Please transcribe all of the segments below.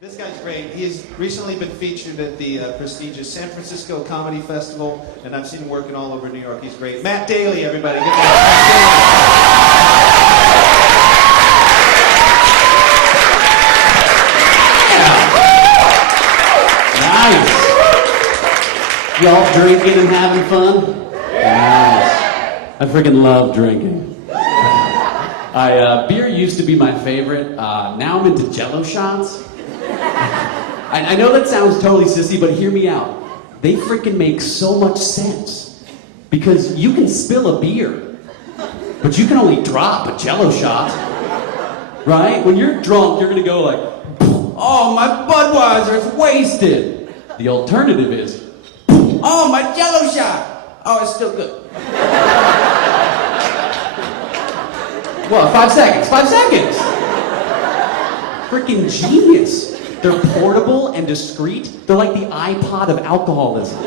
This guy's great. He's recently been featured at the prestigious San Francisco Comedy Festival, and I've seen him working all over New York. He's great. Matt Daly, everybody. Give it up. Nice. Y'all drinking and having fun? Nice. I freaking love drinking. Beer used to be my favorite. Now I'm into Jello shots. I know that sounds totally sissy, but hear me out. They freaking make so much sense. Because you can spill a beer, but you can only drop a Jello shot. Right? When you're drunk, you're gonna go like, oh, my Budweiser is wasted. The alternative is, oh, my Jello shot. Oh, it's still good. What, 5 seconds? 5 seconds! Freaking genius. They're portable and discreet. They're like the iPod of alcoholism.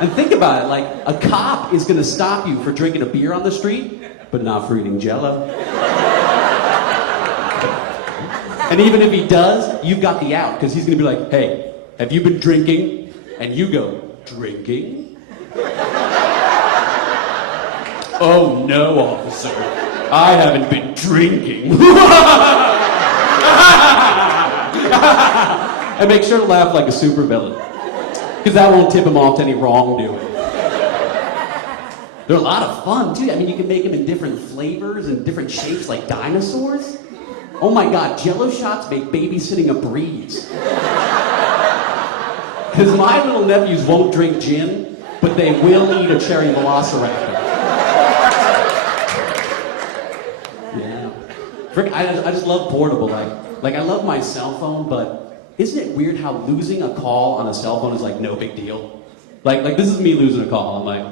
And think about it, like, a cop is gonna stop you for drinking a beer on the street, but not for eating Jello. And even if he does, you've got the out, because he's gonna be like, hey, have you been drinking? And you go, drinking? Oh no, officer, I haven't been drinking. And make sure to laugh like a supervillain, because that won't tip him off to any wrongdoing. They're a lot of fun too. I mean, you can make them in different flavors and different shapes, like dinosaurs. Oh my God, Jello shots make babysitting a breeze. Because my little nephews won't drink gin, but they will eat a cherry velociraptor. Yeah. I just love portable. Like I love my cell phone, but isn't it weird how losing a call on a cell phone is like no big deal? Like this is me losing a call. I'm like,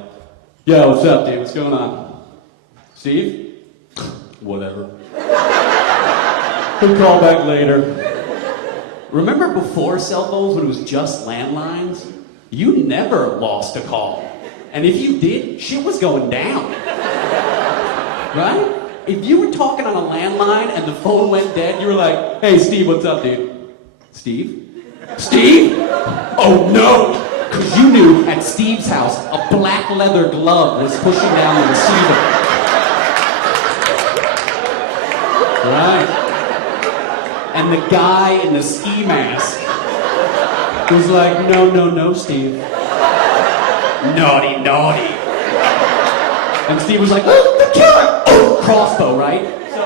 yo, what's up, dude? What's going on? Steve? Whatever. We'll call back later. Remember before cell phones when it was just landlines? You never lost a call. And if you did, shit was going down. Right? If you were talking on a landline and the phone went dead, you were like, hey, Steve, what's up, dude? Steve? Steve? Oh, no! Because you knew at Steve's house, a black leather glove was pushing down the receiver. Right? And the guy in the ski mask was like, no, Steve. Naughty, naughty. And Steve was like, oh, the killer! Oh, crossbow, right? So,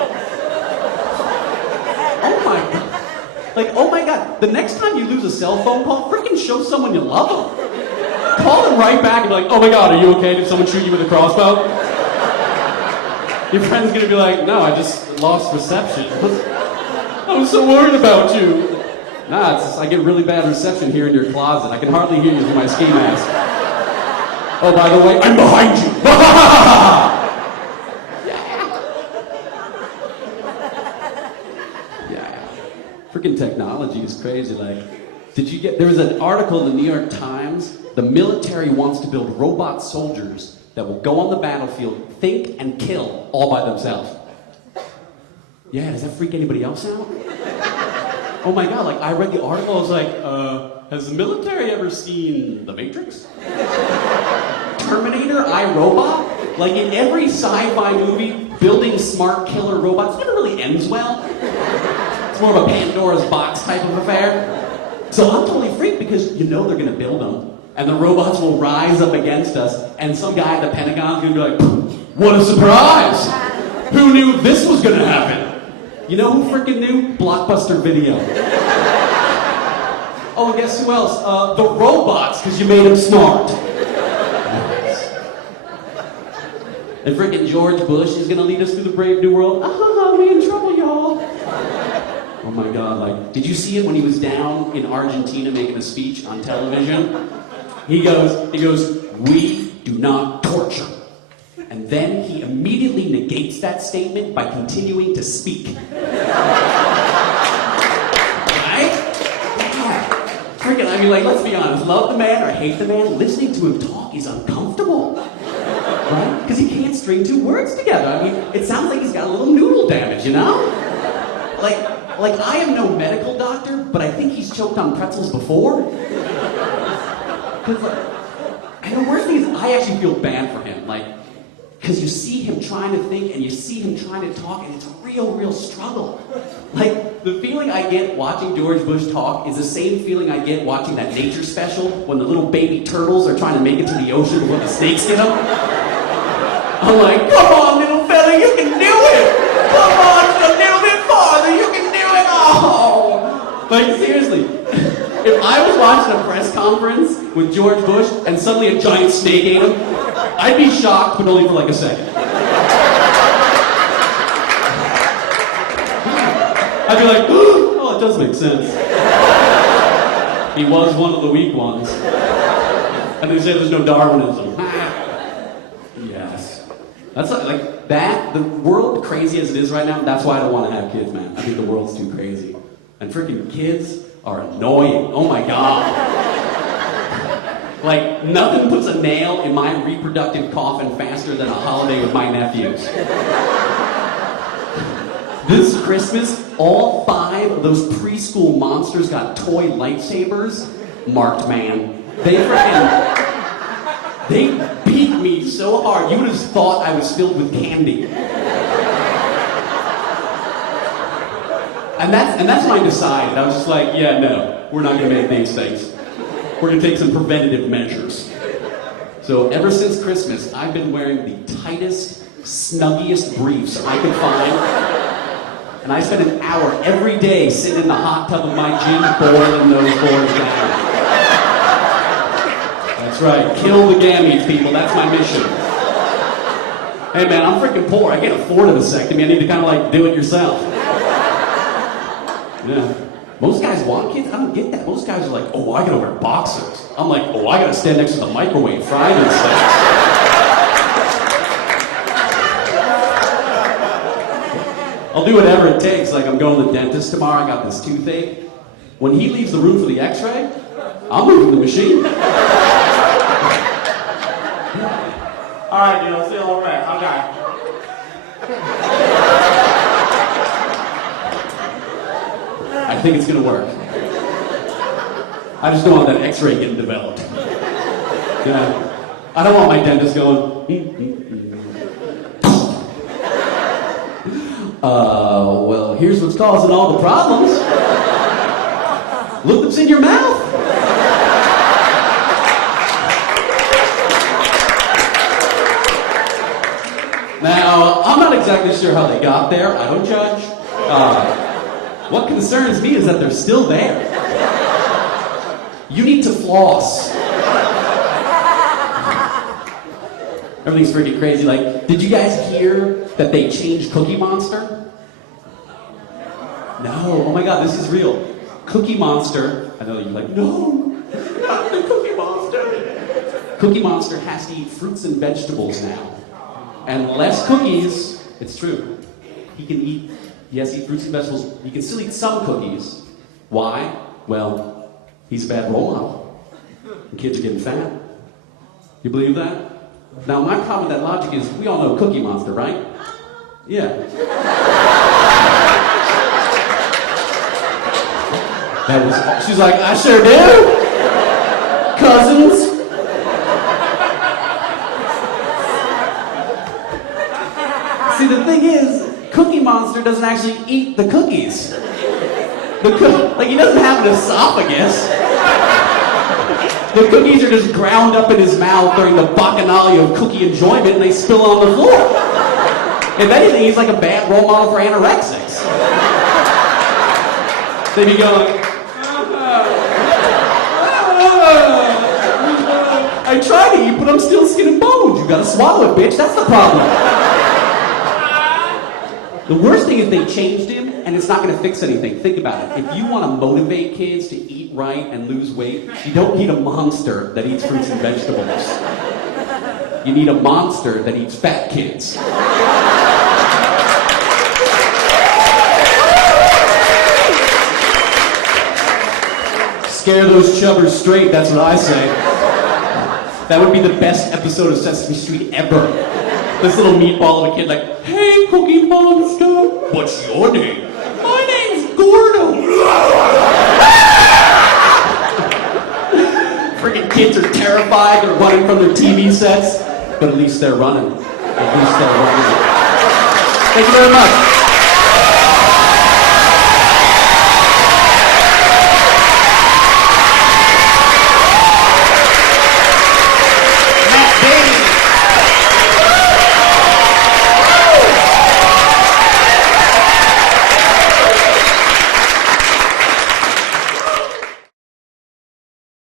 oh my God. The next time you lose a cell phone call, freaking show someone you love them. Call them right back and be like, oh my God, are you okay? Did someone shoot you with a crossbow? Your friend's gonna be like, no, I just lost reception. I was so worried about you. Nah, it's just, I get really bad reception here in your closet. I can hardly hear you through my ski mask. Oh, by the way, I'm behind you. Yeah. Freaking technology is crazy. Like, there was an article in the New York Times. The military wants to build robot soldiers that will go on the battlefield, think and kill all by themselves. Yeah, does that freak anybody else out? Oh my God, like I read the article, I was like, has the military ever seen The Matrix? Terminator, iRobot? Like in every sci-fi movie, building smart killer robots never really ends well. It's more of a Pandora's box type of affair. So I'm totally freaked because you know they're gonna build them, and the robots will rise up against us, and some guy at the Pentagon's gonna be like, what a surprise! Who knew this was gonna happen? You know who freaking knew? Blockbuster Video. Oh, and guess who else? The robots, because you made them smart. And freaking George Bush is gonna lead us through the brave new world. We in trouble, y'all. Oh my God, like, did you see him when he was down in Argentina making a speech on television? He goes, we do not torture. And then he immediately negates that statement by continuing to speak. Right? Yeah. Freaking, I mean, like, let's be honest. Love the man or hate the man, listening to him talk is uncomfortable. Right? Because he can't string two words together. I mean, it sounds like he's got a little noodle damage, you know? Like, Like, I am no medical doctor, but I think he's choked on pretzels before. Because, like, and the worst thing is, I actually feel bad for him. Like, because you see him trying to think and you see him trying to talk, and it's a real struggle. Like, the feeling I get watching George Bush talk is the same feeling I get watching that nature special when the little baby turtles are trying to make it to the ocean before the snakes get them. I'm like, come on, little fella, you can do it! Come on, just a little bit farther, you can do it! Oh! Like, seriously, if I was watching a press conference with George Bush and suddenly a giant snake ate him, I'd be shocked, but only for like a second. I'd be like, oh, it does make sense. He was one of the weak ones. And they say there's no Darwinism. Yes. That's like that, the world crazy as it is right now, that's why I don't want to have kids, man. I think the world's too crazy. And freaking kids are annoying. Oh my God. Like, nothing puts a nail in my reproductive coffin faster than a holiday with my nephews. This Christmas, all 5 of those preschool monsters got toy lightsabers. Marked man. They beat me so hard, you would have thought I was filled with candy. And that's when I decided. I was just like, yeah, no, we're not gonna make these things. We're gonna take some preventative measures. So ever since Christmas, I've been wearing the tightest, snuggiest briefs I could find. And I spend an hour every day sitting in the hot tub of my gym boiling those boards down. That's right, kill the gametes, people, that's my mission. Hey man, I'm freaking poor, I can't afford a vasectomy, I need to kind of like do it yourself. Yeah. Most guys want kids, I don't get that. Most guys are like, oh, I gotta wear boxers. I'm like, oh, I gotta stand next to the microwave frying these things. I'll do whatever it takes. Like, I'm going to the dentist tomorrow, I got this toothache. When he leaves the room for the x-ray, I'm moving the machine. Alright, dude, I'll see you all right. Okay. I think it's gonna work. I just don't want that x-ray getting developed. Yeah. I don't want my dentist going, well, here's what's causing all the problems. Look what's in your mouth. Now, I'm not exactly sure how they got there. I don't judge. What concerns me is that they're still there. You need to floss. Everything's freaking crazy. Like, did you guys hear that they changed Cookie Monster? No. Oh my God, this is real. Cookie Monster. I know you're like, no, not the Cookie Monster. Cookie Monster has to eat fruits and vegetables now. And less cookies. It's true. He can eat. Yes, eat fruits and vegetables. He can still eat some cookies. Why? Well, he's a bad role model. And kids are getting fat. You believe that? Now, my problem with that logic is, we all know Cookie Monster, right? Yeah. She's like, I sure do. Cousins. See, the thing is, Cookie Monster doesn't actually eat the cookies. Like, he doesn't have an esophagus. The cookies are just ground up in his mouth during the bacchanalia of cookie enjoyment, and they spill on the floor. If anything, he's like a bad role model for anorexics. They'd be going, I try to eat, but I'm still skin and bones. You gotta swallow it, bitch. That's the problem. The worst thing is they changed him, and it's not going to fix anything. Think about it. If you want to motivate kids to eat right and lose weight, you don't need a monster that eats fruits and vegetables. You need a monster that eats fat kids. Scare those chubbers straight, that's what I say. That would be the best episode of Sesame Street ever. This little meatball of a kid like, hey, Cookie Monster, what's your name? My name's Gordon. terrified. They're running from their TV sets. But at least they're running. At least they're running. Thank you very much.